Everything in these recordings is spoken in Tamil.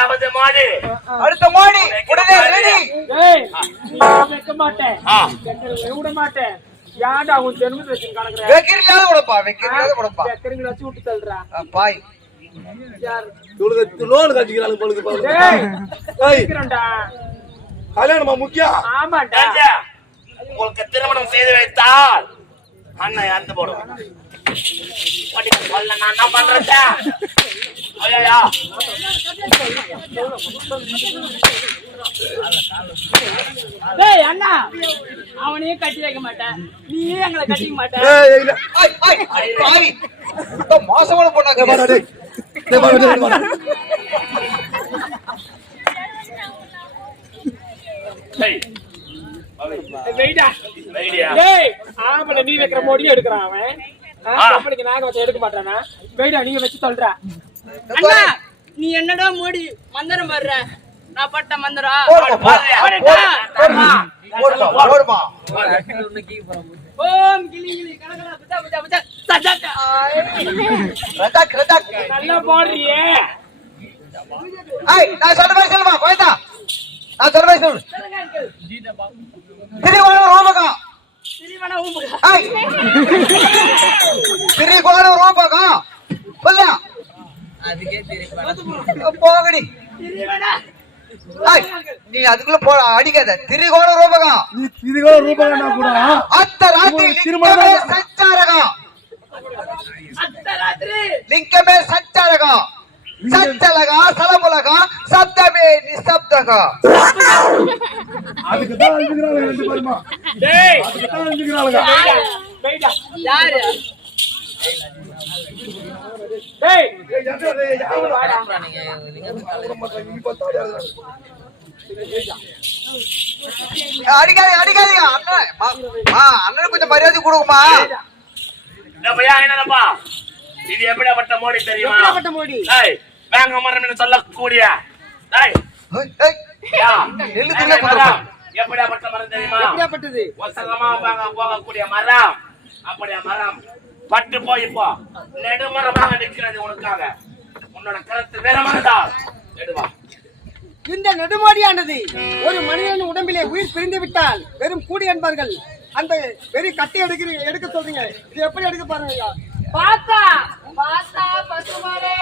இரண்டாவது மாடி. அடுத்த மாடி உடனே ரெடி. ஏய் நீ வைக்க மாட்டேன். விட மாட்டேன். யாடா உன் ஜென்மத்தை வச்சு கணக்குற. வெக்கிரியாத உடப்பா, வெக்கிரியாத உடப்பா. வெக்கிரிங்கள வச்சு விட்டு தள்ளுறா. பாய். யார்? இவளுக்கு லோன் கட்டிக்கிறாங்க போலுது பாரு. ஏய். ஏய். கிரண்டா. கல்யாணமா முக்கியம். ஆமாடா. உங்களுக்கு திருமணம் செய்து வைத்தால் அண்ணன் இறந்து போடுவான். படிக்க சொல்ல நான் என்ன பண்றேன்? ஐயா டேய் அண்ணா அவனையே கட்டி வைக்க மாட்டேன். நீயே எங்களை கட்டிக்க மாட்டே. ஏய் இல்ல. ஐய் பாய். இந்த மாசமான பொண்ணாங்க. பாடா டேய். டேய் பாடா. டேய் வெயிடா. வெயிடியா. டேய் ஆம்பள நீ வைக்கிற மோடியே எடுக்கறான் அவன். கம்பெனிக்கு நாங்க வச்சு எடுக்க மாட்டானா? வெயிடா நீங்க வச்சு சொல்றா. அண்ணா நீ என்னடா மோடி மந்திரம் வர்ற? நான் பட்ட மந்திரம் ஓடுமா. ஓம் கிளி கிளி கலகல புஜா புஜா புஜா சஜா. ரதக் ரதக். நல்லா போடுறியே. ஐய் நான் சொல்ற மாதிரி சொல்லுமா கோயந்தா. நான் சொல்ற மாதிரி சொல்லு. திரிவன ரோமகா. திரிவன ஊம்பகா. ஐய். திரிவன ரோமகா. சொல்ல. அதுக்கே திரிவன. போகடி. திரிவன. ஐய் நீ அதுக்குள்ள போ அடிக்காத. திரிகோண ரோமகா. நீ திரிகோண ரூபாயனா கூட அத்த ராத்திரி லிங்கமே சஞ்சாரகா. அத்த ராத்திரி லிங்கமே சஞ்சாரகா. சஞ்சலகா சலமுலகா சப்தமே நிசப்தகா. அதுக்கு தான் அஞ்சுறாங்க ரெண்டு பேருமா. டேய் அதுக்கு தான் அஞ்சுறாங்க. வெயிடா. யாரு? டேய் ஏய் யாரா டேய் யாரா வாடா. அடிக்காதீங்க அடிக்காதீங்க அண்ணன். அண்ணனுக்கு கொஞ்சம் மரியாதை கொடுக்குமா. பையா என்னப்பா இது எப்படிப்பட்ட மோடி தெரியுமா? எப்படிப்பட்ட மோடி? டேய் வேங்க மரம் சொல்லக்கூடிய டேய் யா நெல்லு தில்ல குடுறோம். எப்படிப்பட்ட மரம் தெரியுமா? எப்படிப்பட்டது? வசகமா போகக்கூடிய மரம். அப்படியே மரம் பட்டு போய் இப்போ நெடுமரமாக நிற்கிறது உனக்காக. உன்னோட கருத்து வேறமானதா எடுவா. இந்த நெடுமாடியானது ஒரு மனிதன் உடம்பிலே உயிர் பிரிந்து விட்டால் வெறும் கூடி என்பார்கள். அந்த வெறும் கட்டி எடுக்க சொல்றீங்க. இது எப்படி எடுக்க பாருங்க. பாத்தா பாத்தா பசுமாரே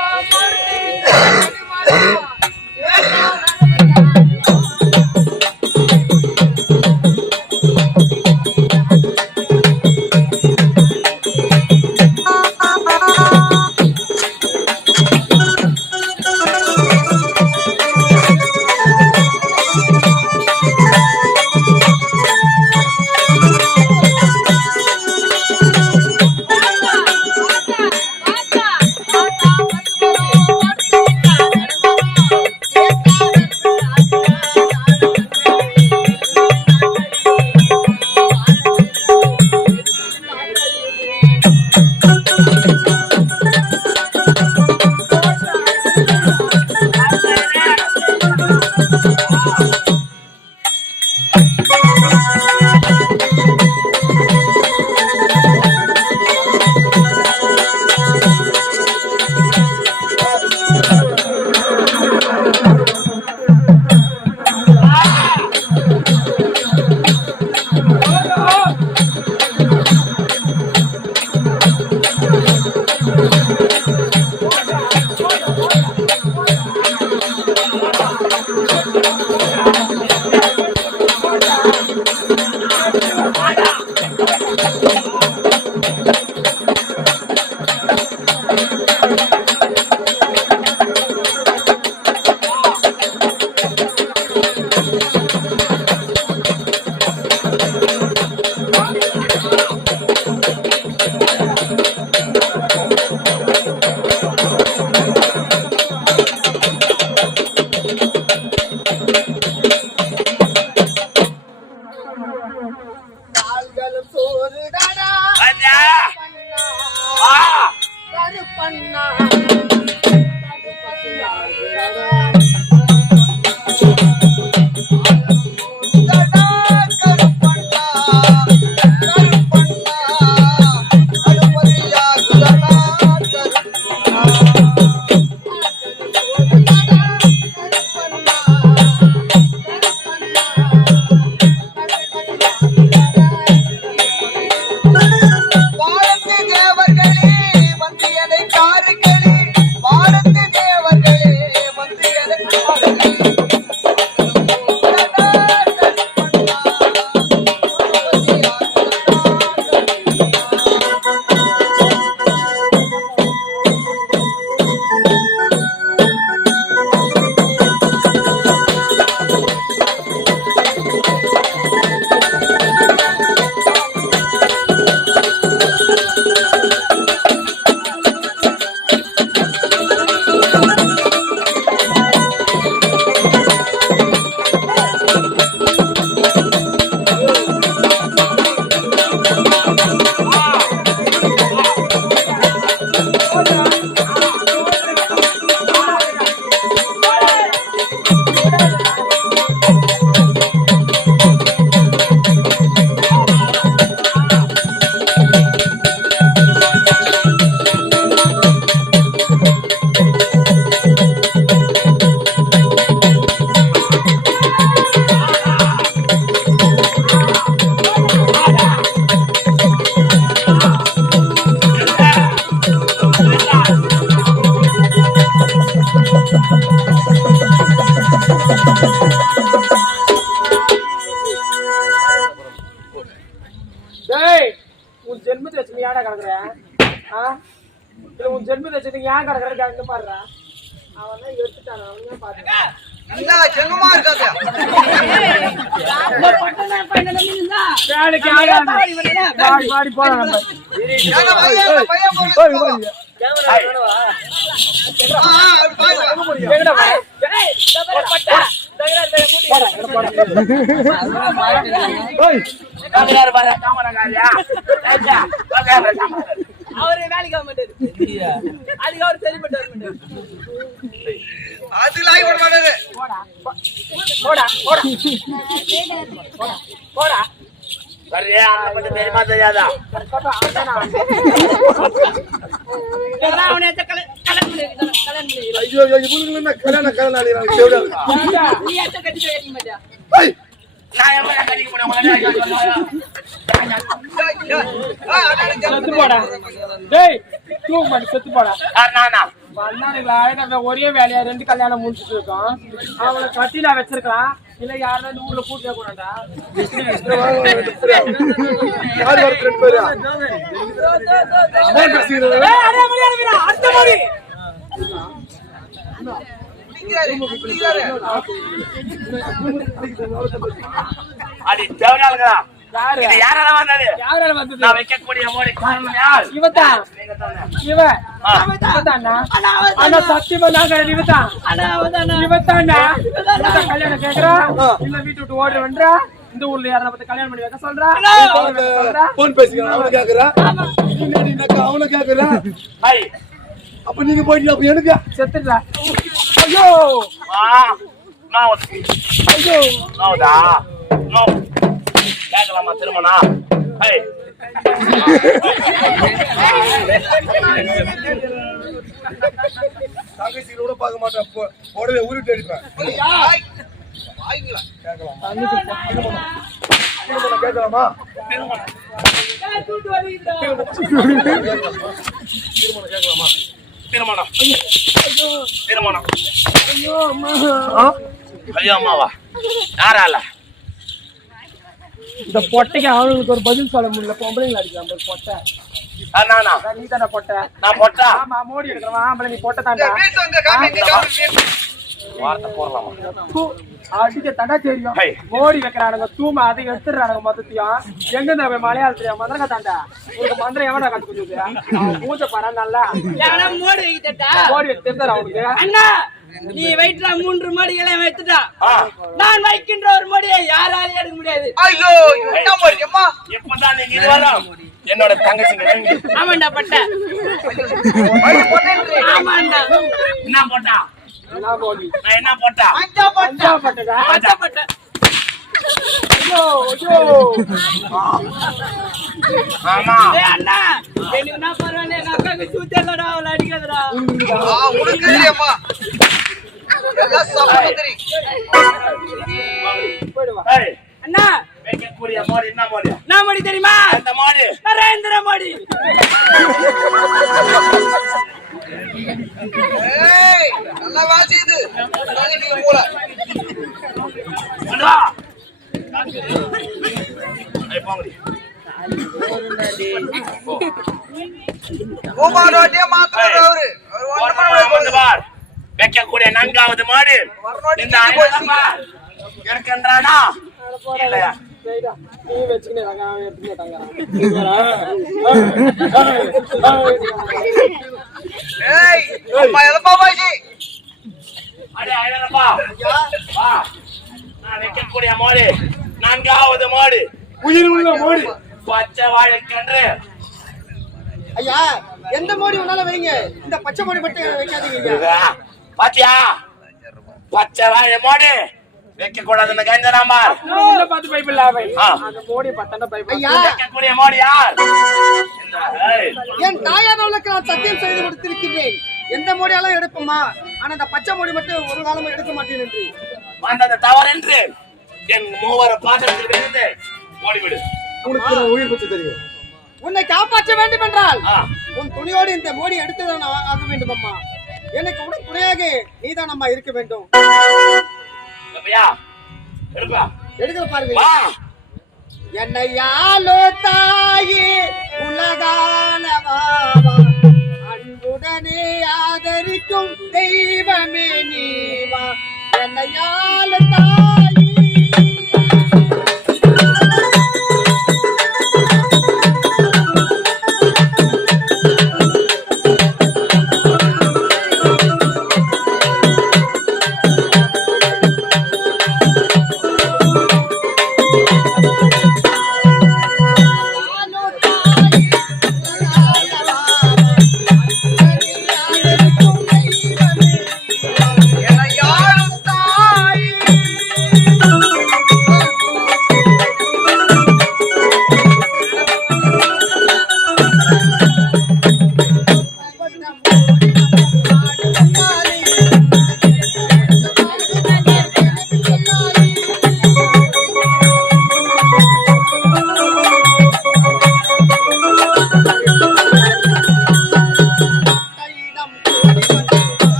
டேய் உன் ஜென்மத்தை வச்சு நீ ஏன்டா கிடக்குற இல்ல உன் ஜென்மத்தை வச்சு ஏன் கிடக்குற அங்க பாடுறா அவன் தான் எடுத்துட்டான் அவன் பாத்துக்க நல்லா செல்வமா இருக்காது. பாடி போலாம் நம்ம ஏன்னா பையன் போறேன். எங்கடா வா? யாரு பாரு காமராஜா ராஜா அவரு வேலைக்கு ஆக மாட்டாரு அதுக்கு அவர் சரிப்பட்டு வர மாட்டாரு அது லாய் போட மாட்டாரு. போடா போடா சரியா அத பத்தி தெரியுமா தெரியாதா அவனை கல்யாணம் பண்ணி ஐயோ இவனுங்க என்ன கல்யாணம் ஆளிறாங்க தேவடா. நீ ஏத்த கட்டி கேட்க மாட்டியா ஏய் நான் எவ்வளவு கடிக்க போறேன் செத்து போடா டேய் தூக்கு மாட்டி செத்து போடா நானா வந்தானுங்களா நம்ம ஒரே வேலையா 2 கல்யாணம் முடிச்சுட்டு இருக்கோம் அவனை கட்டி நான் வச்சிருக்கலாம் இல்ல யாருன்னா இந்த ஊர்ல கூட்டிய கூடாண்டா யார் வர ரெண்டு பேரா அம்மா பேசுறீங்க. அடுத்த மாதிரி அடி தேவனாளுங்களா யாரு இது யாரால வந்தது யாரால வந்தது நான் வைக்கக்கூடிய மோடி காரணம் யார் இவதான் இவதாண்ணா ஆனா சத்தியமா நான் கிடையாது இவத்தாண்ணா கல்யாணம் கேக்குறா இல்ல வீட்டு விட்டு ஓடுற வென்றா இந்த ஊர்ல யாரை பத்தி கல்யாணம் பண்ணி வைக்க சொல்றா போன் பேசிக்கிறான் அவன கேக்குறா நீ நக்க அவன கேக்குறா. ஹை அப்ப நீங்க போயிட்டு அப்ப எனக்கு செத்துடா ஐயோ நான் ஐயோ நோதா நோ கேட்கலாமா திருமணம் ஹை தங்கச்சி கூட பார்க்க மாட்டேன் உடனே உருட்டு அடிப்பேன். கேட்கலாமா திருமணம் திருமணம் ஐயோ அம்மா ஐயோ அம்மாவா யாரால இந்த பொட்டைக்கு அவனுக்கு ஒரு பதில் சொல்ல முடியல பொம்பளைங்களை அடிக்கலாம் ஒரு பொட்டை நானா நீ தானே பொட்டை நான் போட்டா ஆமா மோடி எடுக்கிறவா ஆம்பளை நீ பொட்டை தாண்டா வார்த்தை போடலாமா அடிக்க தண்டா தெரியும் ஹை. மோடி வைக்கிறானுங்க தூமா அதை எடுத்துடுறானுங்க மொத்தத்தையும் எங்க இந்த மலையாளத்துல மந்திரங்க தாண்டா உனக்கு மந்திரம் எவனா கத்து கொடுக்குது பூஜை பாரு நல்லா மோடி வைக்கிட்டா மோடி தெரிஞ்சாரு அவனுக்கு அண்ணா நீ வைத்தா 3 மோடிகளை வைத்துட்டா ஆ நான் வைக்கின்ற ஒரு மோடியை யாராலையும் எடுக்க முடியாது ஐயோ என்ன மாதிரிமா இப்பதான் நீங்க இது வரும் என்னோட தங்கச்சிங்க ஆமாண்டா பட்ட ஆமாண்டா என்ன போட்டா என்ன மோடி நான் என்ன போட்டா பஞ்சா பட்டதா பட்ட ஐயோ ஐயோ ஆமா ஏய் அண்ணா எனக்கு என்ன பரவாயில்லை நான் அக்காக்கு சூத்தலடா அவளை அடிக்காதடா உனக்கு தெரியுமா எல்லாம் சகோதரி போயிடுவா ஹை அண்ணா வைக்கக்கூடிய மோடி என்ன மோடி நான் மோடி தெரியுமா அந்த மோடி நரேந்திர மோடி ஏய் நல்லா வாசி இது நீங்க மூளை வா ஐ போங்கடி கோமாரோட்டிய மாத்திரம் அவரு வந்து பார் வைக்கக்கூடிய 4வது மாடி இந்த ஐநூறு இருக்கின்றானா இல்லையா சரிடா நீ வச்சுக்கினே அவன் எடுத்துக்கிட்டே ஏய் அம்மா எலப்பா வாசி அடே ஐநூறுப்பா வா நான் வைக்கக்கூடிய மாடி 4வது மாடி உயிர் உள்ள மோடி பச்சை வாழைக்கன்று ஐயா எந்த மோடி வேணாலும் வைங்க இந்த பச்சை மோடி மட்டும் வைக்காதீங்க பாத்தியா பச்சை வாழை மாடி வைக்க கூடாதுன்னு கஞ்சனாமா உள்ள பார்த்து பைபிள் லாவை ஆ. அந்த மோடி பத்தன பைபிள் ஐயா வைக்கக்கூடிய மாடி யார் ஏய், என் தாயாரவளுக்கு நான் சத்தியம் செய்து கொடுத்திருக்கிறேன் எந்த மோடியாலும் எடுப்போமா ஆனா இந்த பச்சை மோடி மட்டும் ஒரு காலமும் எடுக்க மாட்டேன் என்று வந்தது தவறென்று என் மூவர பாத்திரத்தில் இருந்து ஓடிவிடு உனக்கு நான் உயிர் பத்தி தெரியும். உன்னை காப்பாற்ற வேண்டும் என்றால் ஆ, உன் துணியோடு இந்த மோடி எடுத்துதான் ஆக வேண்டும் அம்மா எனக்கு உடனடியாக நீதான் அம்மா இருக்க வேண்டும். எப்பயா எடுப்பா எடுக்க பாருங்க. வா என்னையாலோ தாயே உலகானவா அன்புடனே ஆதரிக்கும் தெய்வமே நீவா என்னையால தாயே.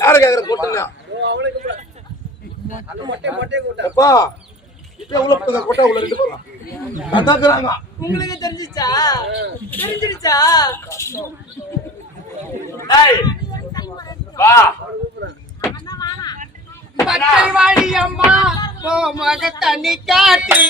யார கேக்குற போட்டுங்க அப்பா இப்ப உள்ள போங்க கொட்டை உள்ள ரெண்டு போறோம் கண்டாக்குறாங்க. உங்களுக்கு தெரிஞ்சிச்சா? தெரிஞ்சிடுச்சா? டேய் வா பச்சை வாடி அம்மா ஓ மக தண்ணி காட்டி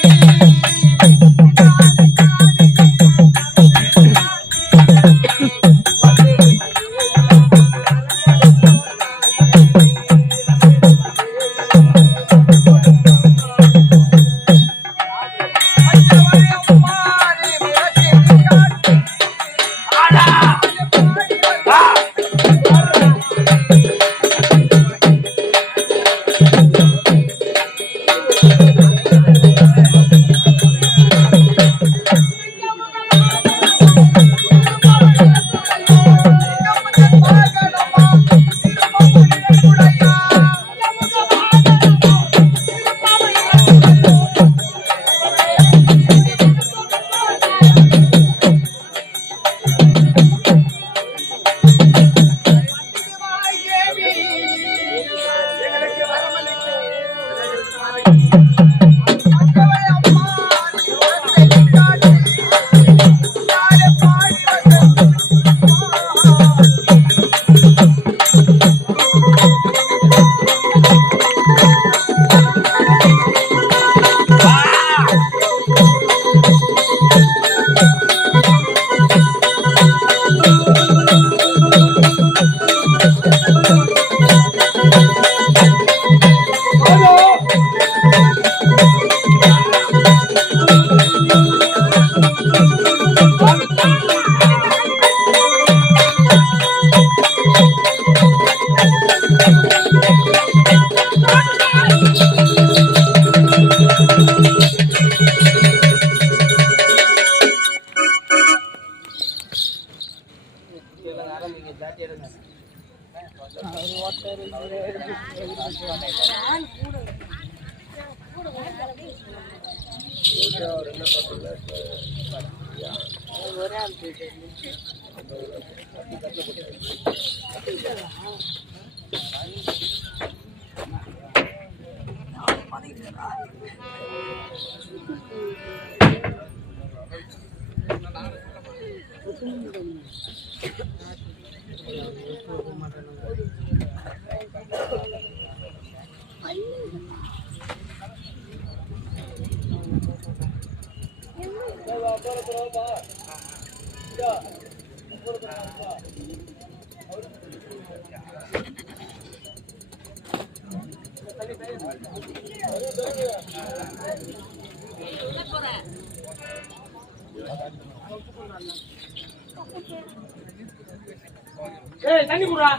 ஏய் தண்ணி குடுறா.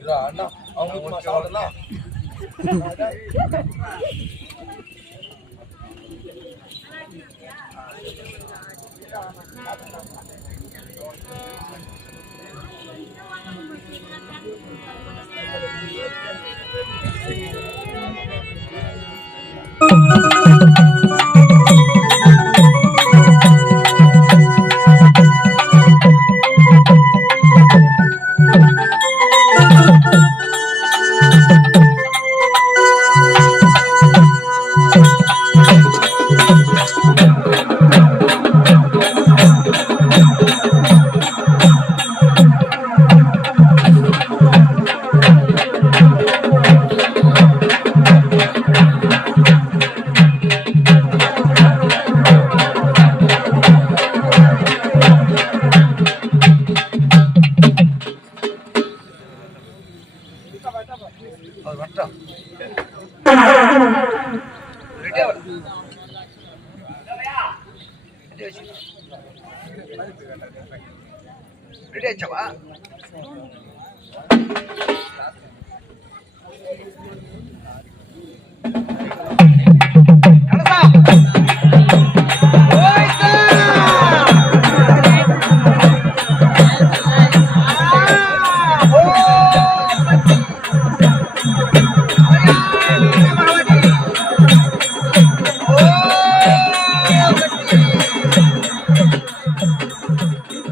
இல்ல அண்ணா அவங்க சாப்பிடலாம். அது வட்டம் ரெடியா வா. ரெடி ஆச்சவா